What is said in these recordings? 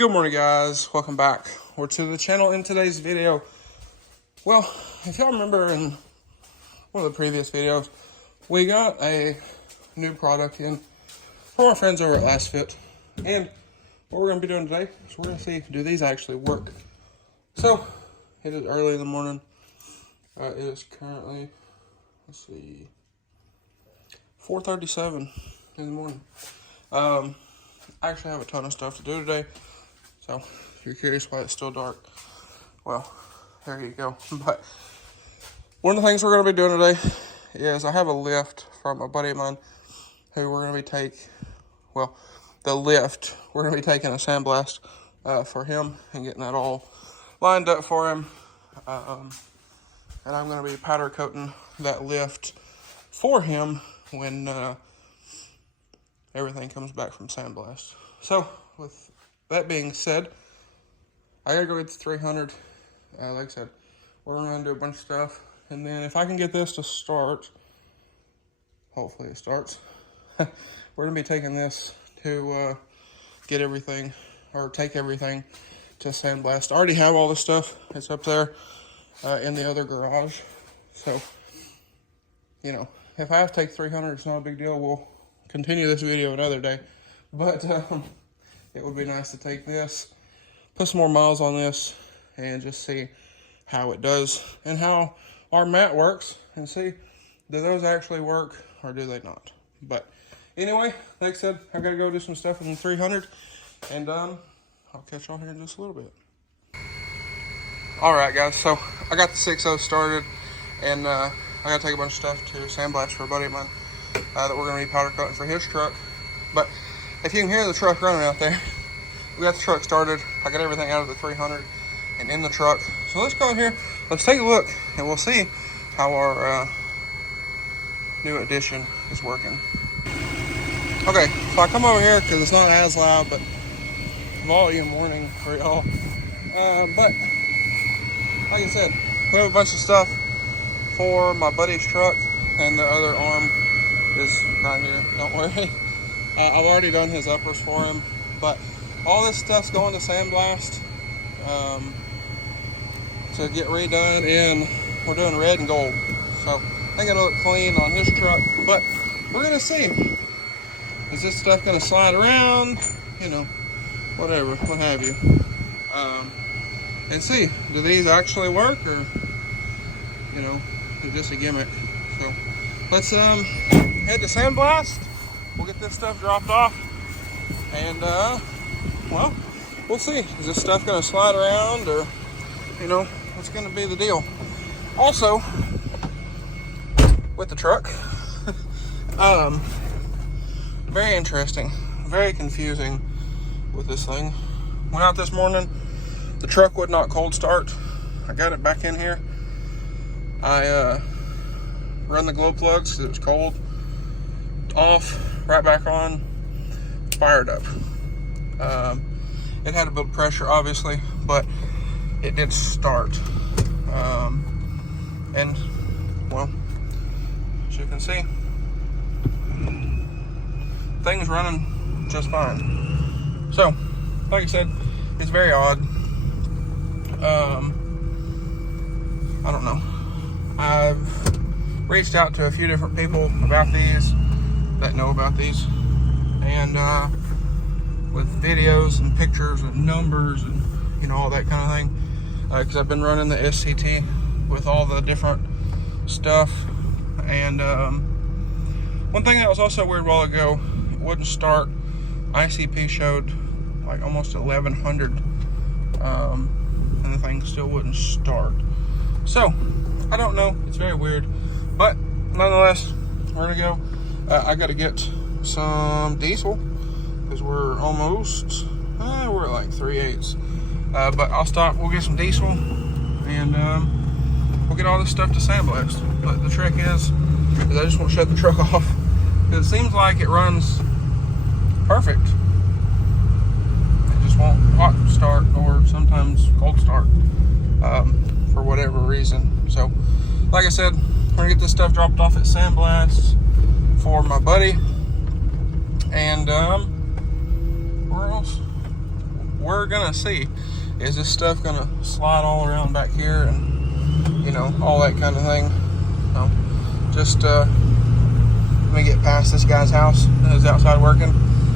Good morning, guys. Welcome back or to the channel. In today's video, well, if y'all remember in one of the previous videos, we got a new product in from our friends over at Last Fit, and what we're going to be doing today is we're going to see, do these actually work? So it is early in the morning. It is currently, let's see, 4:37 in the morning. I actually have a ton of stuff to do today. So, if you're curious why it's still dark, well, there you go. But one of the things we're going to be doing today is I have a lift from a buddy of mine who we're going to be we're going to be taking a sandblast for him and getting that all lined up for him. And I'm going to be powder coating that lift for him when everything comes back from sandblast. So, with that being said, I gotta go get the 300. Like I said, we're gonna do a bunch of stuff, and then if I can get this to start, hopefully it starts. We're gonna be taking this to get everything, or take everything to sandblast. I already have all the stuff. It's up there in the other garage. So, you know, if I have to take 300, it's not a big deal. We'll continue this video another day, but it would be nice to take this, put some more miles on this, and just see how it does and how our mat works, and see, do those actually work or do they not? But anyway, like I said, I've got to go do some stuff with the 300, and I'll catch y'all here in just a little bit. All right, guys, so I got the 6.0 started, and I got to take a bunch of stuff to sandblast for a buddy of mine that we're going to be powder coating for his truck. But if you can hear the truck running out there, we got the truck started. I got everything out of the 300 and in the truck. So let's go in here, let's take a look, and we'll see how our new addition is working. Okay, so I come over here because it's not as loud, but volume warning for y'all. But like I said, we have a bunch of stuff for my buddy's truck, and the other arm is right here, don't worry. I've already done his uppers for him, but all this stuff's going to sandblast to get redone, and we're doing red and gold. So I think it'll look clean on his truck, but we're going to see. Is this stuff going to slide around? You know, whatever, what have you. And see, do these actually work, or, you know, they're just a gimmick. So let's head to sandblast. We'll get this stuff dropped off, and well, we'll see. Is this stuff going to slide around, or, you know, what's going to be the deal? Also, with the truck, very interesting, very confusing with this thing. Went out this morning, the truck would not cold start. I got it back in here. I run the glow plugs because it was cold. Off, right back on, fired up. It had a bit of pressure, obviously, but it did start. And, well, as you can see, things running just fine. So, like I said, it's very odd. I don't know. I've reached out to a few different people about these, that know about these, and with videos and pictures and numbers and, you know, all that kind of thing, because I've been running the SCT with all the different stuff. And one thing that was also weird a while ago, it wouldn't start. ICP showed like almost 1100, and the thing still wouldn't start. So I don't know, it's very weird, but nonetheless, we're gonna go. I got to get some diesel because we're almost, we're at like 3/8. But I'll stop, we'll get some diesel, and we'll get all this stuff to sandblast. But the trick is I just won't shut the truck off, because it seems like it runs perfect. It just won't hot start, or sometimes cold start, for whatever reason. So, like I said, we're gonna get this stuff dropped off at sandblast for my buddy, and where else? we're gonna see. Is this stuff gonna slide all around back here and, you know, all that kind of thing. So, just let me get past this guy's house who's outside working.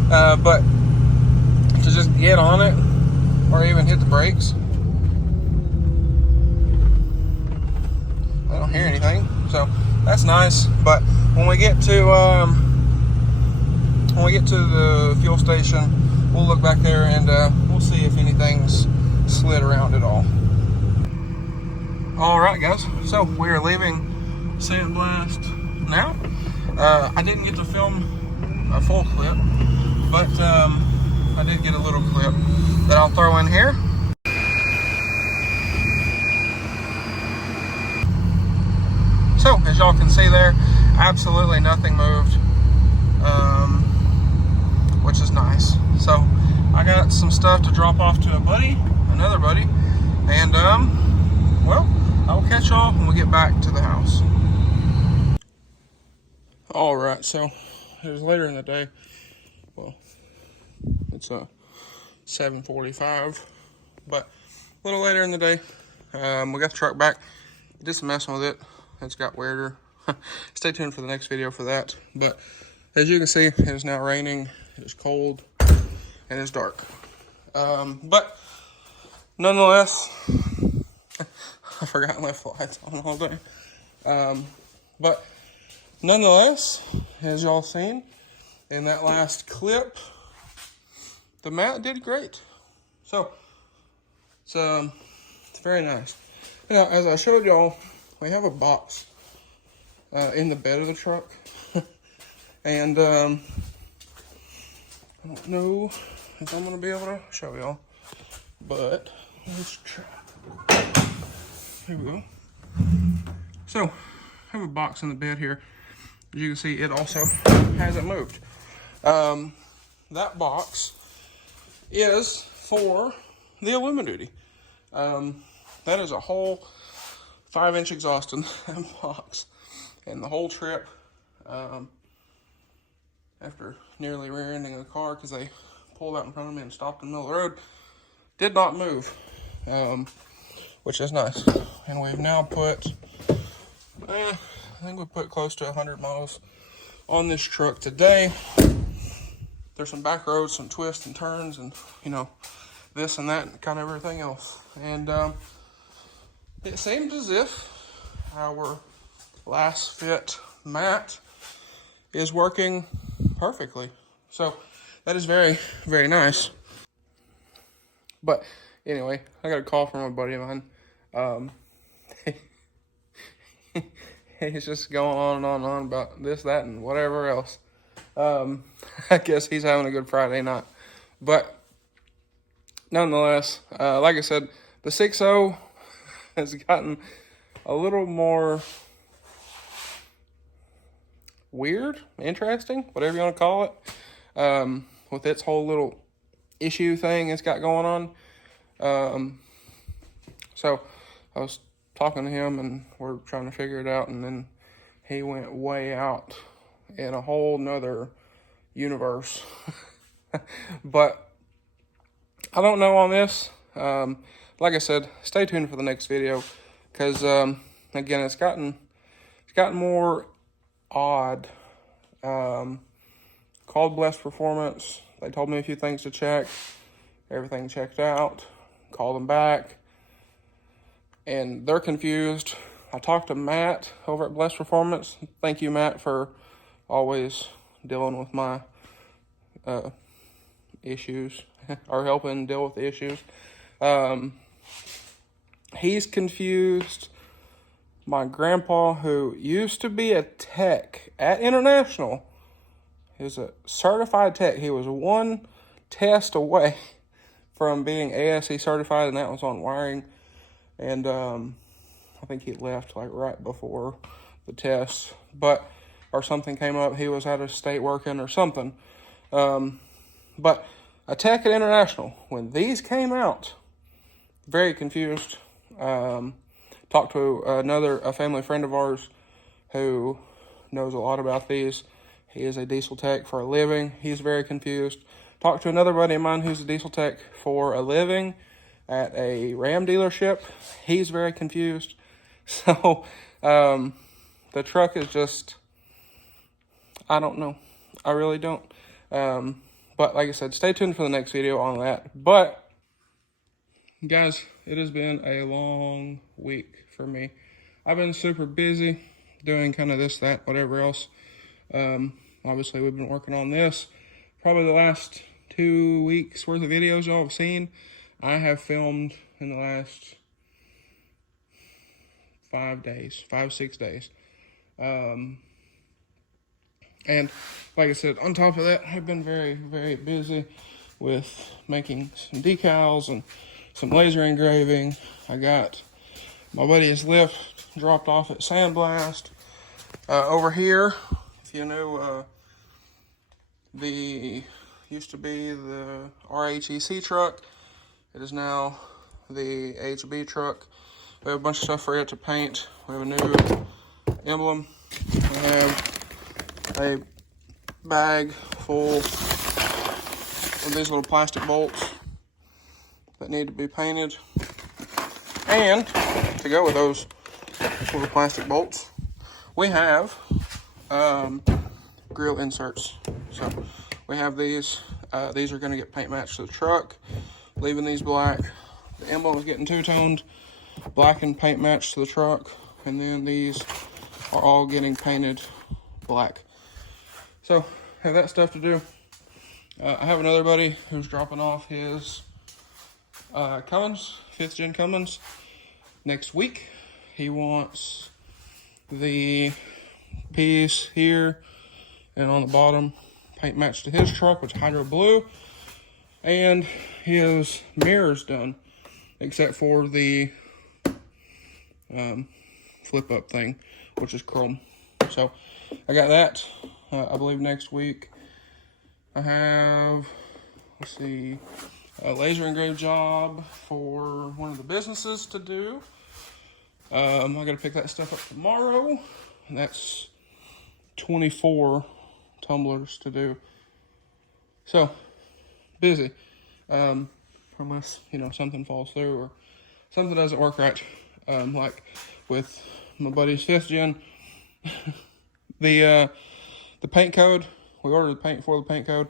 But to just get on it or even hit the brakes, I don't hear anything, so that's nice. But when we get to the fuel station, we'll look back there and we'll see if anything's slid around at all. All right, guys. So we are leaving Sandblast now. I didn't get to film a full clip, but I did get a little clip that I'll throw in here. So, as y'all can see there, absolutely nothing moved, which is nice. So, I got some stuff to drop off to another buddy, and, well, I'll catch y'all when we get back to the house. All right, so it was later in the day. Well, it's 7:45, but a little later in the day. We got the truck back, did some messing with it. It's got weirder. Stay tuned for the next video for that. But as you can see, it is now raining, it is cold, and it's dark. But nonetheless, I forgot my lights on all day. But nonetheless, as y'all seen in that last clip, the mat did great. So it's very nice. Now, as I showed y'all, we have a box in the bed of the truck, and I don't know if I'm gonna be able to show y'all, but let's try. Here we go. So, I have a box in the bed here. As you can see, it also hasn't moved. That box is for the Illuminati. That is a whole 5-inch exhaust in that box. And the whole trip, after nearly rear-ending a car because they pulled out in front of me and stopped in the middle of the road, did not move, which is nice. And we've now put, I think we put close to 100 miles on this truck today. There's some back roads, some twists and turns, and, you know, this and that, and kind of everything else. And it seems as if our last fit mat is working perfectly. So that is very, very nice. But anyway, I got a call from a buddy of mine. He's just going on and on and on about this, that, and whatever else. I guess he's having a good Friday night. But nonetheless, like I said, the 6.0 has gotten a little more weird, interesting, whatever you want to call it, with its whole little issue thing it's got going on. So I was talking to him and we're trying to figure it out, and then he went way out in a whole nother universe. But I don't know on this. Like I said, stay tuned for the next video, because again, it's gotten more odd. Called Blessed Performance. They told me a few things to check. Everything checked out. Called them back, and they're confused. I talked to Matt over at Blessed Performance. Thank you, Matt, for always dealing with my issues, or helping deal with the issues. He's confused my grandpa, who used to be a tech at International. He was a certified tech. He was one test away from being ASE certified, and that was on wiring. And I think he left like right before the test, or something came up. He was out of state working or something. But a tech at International, when these came out, very confused. Talked to a family friend of ours who knows a lot about these. He is a diesel tech for a living. He's very confused. talked to another buddy of mine who's a diesel tech for a living at a Ram dealership. He's very confused. So the truck is just, I don't know. I really don't. But like I said, stay tuned for the next video on that. But guys, it has been a long week for me. I've been super busy doing kind of this, that, whatever else. Obviously, we've been working on this. Probably the last 2 weeks worth of videos y'all have seen, I have filmed in the last 6 days. And like I said, on top of that, I've been very, very busy with making some decals and some laser engraving. I got my buddy's lift dropped off at Sandblast. Over here, if you knew, used to be the RHEC truck. It is now the HB truck. We have a bunch of stuff for it to paint. We have a new emblem. We have a bag full of these little plastic bolts that need to be painted. And to go with those little plastic bolts, we have grill inserts. So we have these. These are going to get paint matched to the truck, leaving these black. The emblem is getting two-toned, black and paint matched to the truck, and then these are all getting painted black. So, have that stuff to do. I have another buddy who's dropping off his Cummins, 5th gen Cummins, next week. He wants the piece here and on the bottom paint matched to his truck, which is hydro blue, and his mirrors done, except for the flip up thing, which is chrome. So, I got that. I believe next week I have, let's see, a laser engraved job for one of the businesses to do. I got to pick that stuff up tomorrow, and that's 24 tumblers to do. So, busy. Unless, something falls through or something doesn't work right. Like with my buddy's 5th gen, the paint code, we ordered the paint for the paint code,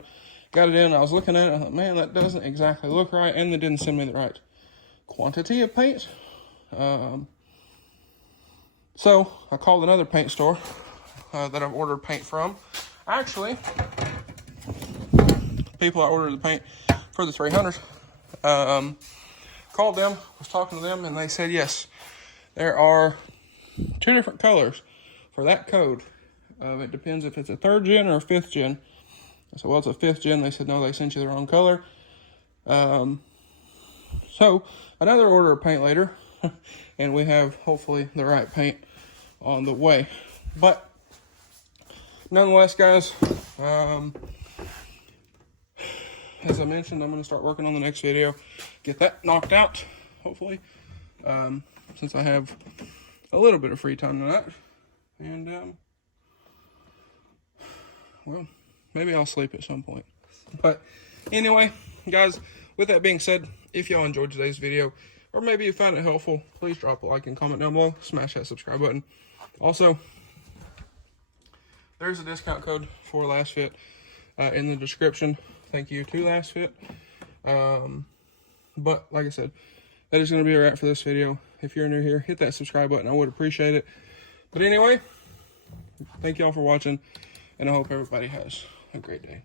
got it in, I was looking at it, I thought, man, that doesn't exactly look right, and they didn't send me the right quantity of paint. So, I called another paint store that I've ordered paint from. Actually, people I ordered the paint for the 300, called them, was talking to them, and they said, yes, there are 2 different colors for that code. It depends if it's a 3rd gen or a 5th gen. I said, well, it's a 5th gen. They said, no, they sent you the wrong color. So, another order of paint later, and we have, hopefully, the right paint on the way. But, nonetheless, guys, as I mentioned, I'm going to start working on the next video. Get that knocked out, hopefully, since I have a little bit of free time tonight. And, well, maybe I'll sleep at some point. But anyway, guys, with that being said, if y'all enjoyed today's video, or maybe you found it helpful, please drop a like and comment down below. Smash that subscribe button. Also, there's a discount code for Last Fit in the description. Thank you to Last Fit. But like I said, that is going to be a wrap for this video. If you're new here, hit that subscribe button. I would appreciate it. But anyway, thank y'all for watching, and I hope everybody has a great day.